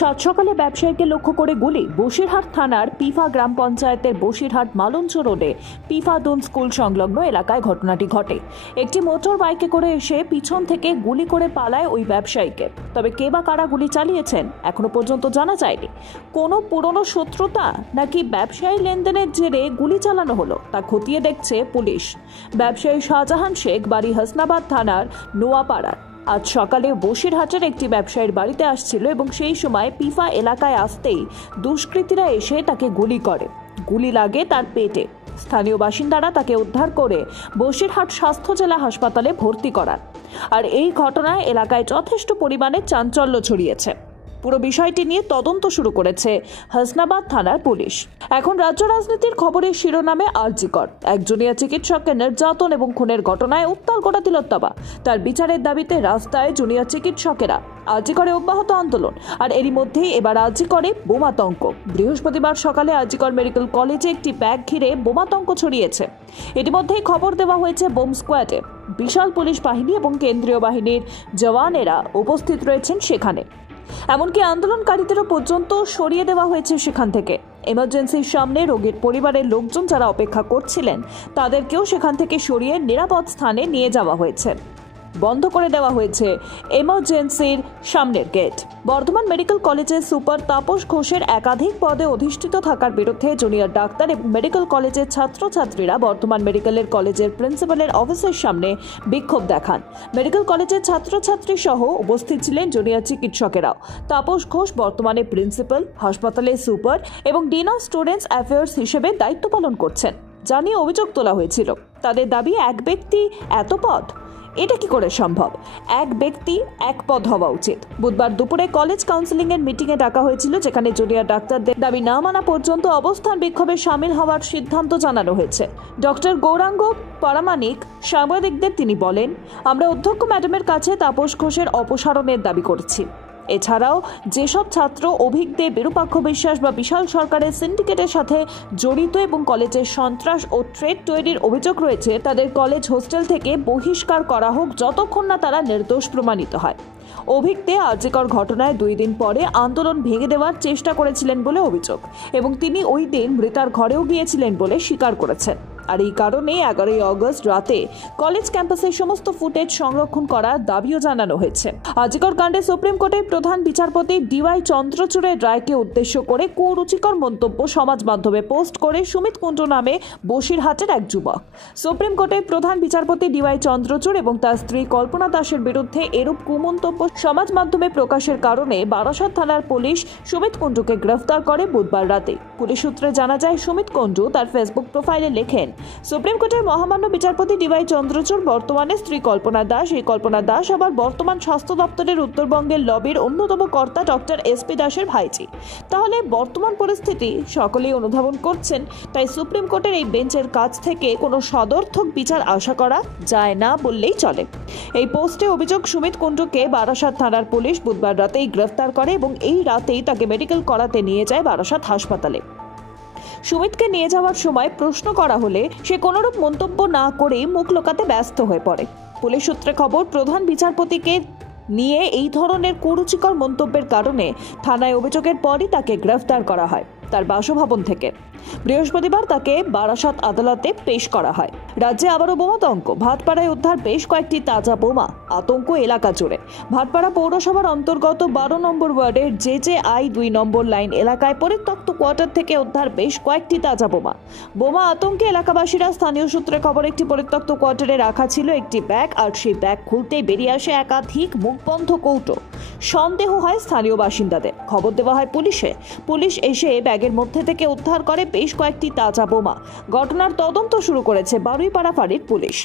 সাত সকালে ব্যবসায়ীকে লক্ষ্য করে গুলি। বসিরহাট থানার পিফা গ্রাম পঞ্চায়েতের বসিরহাট মালঞ্চ রোডে পিফাদুন স্কুল সংলগ্ন এলাকায় ঘটনাটি ঘটে। একটি মোটর বাইকে করে এসে পিছন থেকে গুলি করে পালায় ওই ব্যবসায়ীকে। তবে কে বা কারা গুলি চালিয়েছেন এখনো পর্যন্ত জানা যায়নি। কোনো পুরনো শত্রুতা নাকি ব্যবসায়ী লেনদেনের জেরে গুলি চালানো হলো তা খতিয়ে দেখছে পুলিশ। ব্যবসায়ী শাহজাহান শেখ বাড়ি হাসনাবাদ থানার নোয়াপাড়ার। আজ সকালে বসিরহাটের একটি ব্যবসায়ীর বাড়িতে আসছিল এবং সেই সময় পিফা এলাকায় আসতেই দুষ্কৃতীরা এসে তাকে গুলি করে। গুলি লাগে তার পেটে। স্থানীয় বাসিন্দারা তাকে উদ্ধার করে বসিরহাট স্বাস্থ্য জেলা হাসপাতালে ভর্তি করান। আর এই ঘটনায় এলাকায় যথেষ্ট পরিমাণে চাঞ্চল্য ছড়িয়েছে। পুরো বিষয়টি নিয়ে তদন্ত শুরু করেছে হাসনাবাদ থানার পুলিশ। এখন রাজ্য রাজনীতির খবরের শিরোনামে আরজিকর। এক জুনিয়র চিকিৎসককে নির্যাতন এবং খুনের ঘটনায় উত্তাল গোটা তিলোত্তমা। তার বিচারের দাবিতে রাস্তায় জুনিয়র চিকিৎসকেরা। আরজিকরে অব্যাহত আন্দোলন। আর এরই মধ্যেই এবার আরজিকরে বোমাতঙ্ক। বৃহস্পতিবার সকালে আরজিকর মেডিকেল কলেজে একটি ব্যাগ ঘিরে বোমাতঙ্ক ছড়িয়েছে। ইতিমধ্যেই খবর দেওয়া হয়েছে বোম স্কোয়াডে। বিশাল পুলিশ বাহিনী এবং কেন্দ্রীয় বাহিনীর জওয়ানেরা উপস্থিত রয়েছেন সেখানে। এমনকি আন্দোলনকারীদেরও পর্যন্ত সরিয়ে দেওয়া হয়েছে সেখান থেকে। এমার্জেন্সির সামনে রোগীর পরিবারের লোকজন যারা অপেক্ষা করছিলেন তাদেরকেও সেখান থেকে সরিয়ে নিরাপদ স্থানে নিয়ে যাওয়া হয়েছে। বন্ধ করে দেওয়া হয়েছে এমার্জেন্সির সামনের গেট। বর্ধমান মেডিকেল কলেজের সুপার তাপস ঘোষের একাধিক পদে অধিষ্ঠিত থাকার বিরুদ্ধে জুনিয়র ডাক্তার এবং মেডিকেল কলেজের ছাত্রছাত্রীরা বর্ধমান মেডিকেলের কলেজের প্রিন্সিপালের অফিসের সামনে বিক্ষোভ দেখান। মেডিকেল কলেজের ছাত্রছাত্রী সহ উপস্থিত ছিলেন জুনিয়র চিকিৎসকেরাও। তাপস ঘোষ বর্তমানে প্রিন্সিপাল, হাসপাতালের সুপার এবং ডিন অফ স্টুডেন্টস অ্যাফেয়ার্স হিসেবে দায়িত্ব পালন করছেন। জানিয়ে অভিযোগ তোলা হয়েছিল। তাদের দাবি এক ব্যক্তি এত পদ, এটা কি করে সম্ভব? এক ব্যক্তি এক পদ হওয়া উচিত। বুধবার দুপুরে কলেজ কাউন্সিলিং এর মিটিংয়ে ডাকা হয়েছিল, যেখানে জুনিয়র ডাক্তারদের দাবি না মানা পর্যন্ত অবস্থান বিক্ষোভে সামিল হওয়ার সিদ্ধান্ত জানানো হয়েছে। ডক্টর গৌরাঙ্গ পরামানিক সাংবাদিকদের তিনি বলেন, আমরা অধ্যক্ষ ম্যাডামের কাছে তাপস ঘোষের অপসারণের দাবি করছি। এছাড়াও যেসব ছাত্র অভিজ্ঞদের বিরূপাক্ষ বিশ্বাস বা বিশাল সরকারের সিন্ডিকেটের সাথে জড়িত এবং কলেজের সন্ত্রাস ও ট্রেড তৈরির অভিযোগ রয়েছে তাদের কলেজ হোস্টেল থেকে বহিষ্কার করা হোক যতক্ষণ না তারা নির্দোষ প্রমাণিত হয়। অভিজ্ঞে আরজিকর ঘটনায় 2 দিন পরে আন্দোলন ভেঙে দেওয়ার চেষ্টা করেছিলেন বলে অভিযোগ এবং তিনি ওই দিন মৃতার ঘরেও গিয়েছিলেন বলে স্বীকার করেছেন। আর এই কারণে 11ই অগস্ট রাতে কলেজ ক্যাম্পাসের সমস্ত ফুটেজ সংরক্ষণ করার দাবিও জানানো হয়েছে। আরজিকর কাণ্ডে সুপ্রিম কোর্টের প্রধান বিচারপতি ডিওয়াই চন্দ্রচূড়ের রায়কে উদ্দেশ্য করে কুরুচিকর মন্তব্য সমাজ মাধ্যমে পোস্ট করে সুমিত কুণ্ডু নামে বসিরহাটের এক যুবক। সুপ্রিম কোর্টের প্রধান বিচারপতি ডিওয়াই চন্দ্রচূড় এবং তার স্ত্রী কল্পনা দাসের বিরুদ্ধে এরূপ কুমন্তব্য সমাজ মাধ্যমে প্রকাশের কারণে বারাসাত থানার পুলিশ সুমিত কুণ্ডুকে গ্রেফতার করে বুধবার রাতে। পুলিশ সূত্রে জানা যায়, সুমিত কুণ্ডু তার ফেসবুক প্রোফাইলে লেখেন, সুপ্রিম কোর্টের মহামান্য বিচারপতি ডিওয়াই চন্দ্রচূড় বর্তমানে স্ত্রী কল্পনা দাস। এই কল্পনা দাস আবার বর্তমান স্বাস্থ্য দপ্তরের উত্তরবঙ্গের লবির অন্যতম কর্তা ডক্টর এসপি দাসের ভাইজি। তাহলে বর্তমান পরিস্থিতি সকলেই অনুধাবন করছেন, তাই সুপ্রিম কোর্টের এই বেঞ্চের কাছ থেকে কোনো সদর্থক বিচার আশা করা যায় না বললেই চলে। এই পোস্টে অভিযোগ, সুমিত কুণ্ডুকে বারাসাত থানার পুলিশ বুধবার রাতেই গ্রেফতার করে এবং এই রাতেই তাকে মেডিকেল করাতে নিয়ে যায় বারাসাত হাসপাতালে। সুমিতকে নিয়ে যাওয়ার সময় প্রশ্ন করা হলে সে কোনোরূপ মন্তব্য না করে মুখ লুকাতে ব্যস্ত হয়ে পড়ে। পুলিশ সূত্রে খবর, প্রধান বিচারপতিকে নিয়ে এই ধরনের কুরুচিকর মন্তব্যের কারণে থানায় অভিযোগের পরই তাকে গ্রেফতার করা হয় তার বাসভবন থেকে। বৃহস্পতিবার তাকে বারাসাত আদালতে পেশ করা হয়। রাজ্যে আবারও বোমাতঙ্ক। ভাটপাড়ায় উদ্ধার বেশ কয়েকটি তাজা বোমা। আতঙ্ক এলাকা জুড়ে। ভাটপাড়া পৌরসভার অন্তর্গত 12 নম্বর ওয়ার্ডের JJI 2 নম্বর লাইন এলাকায় পরিত্যক্ত কোয়ার্টার থেকে উদ্ধার বেশ কয়েকটি তাজা বোমা। বোমা আতঙ্কে এলাকাবাসীরা। স্থানীয় সূত্রে খবর, একটি পরিত্যক্ত কোয়ার্টারে রাখা ছিল একটি ব্যাগ, আর সেই ব্যাগ খুলতেই বেরিয়ে আসে একাধিক মুখবন্ধ কৌটো। সন্দেহ হয় স্থানীয় বাসিন্দাদের। খবর দেওয়া হয় পুলিশে। পুলিশ এসে ব্যাগের মধ্যে থেকে উদ্ধার করে বেশ কয়েকটি তাজা বোমা। ঘটনার তদন্ত শুরু করেছে বারুইপাড়া ফাঁড়ির পুলিশ।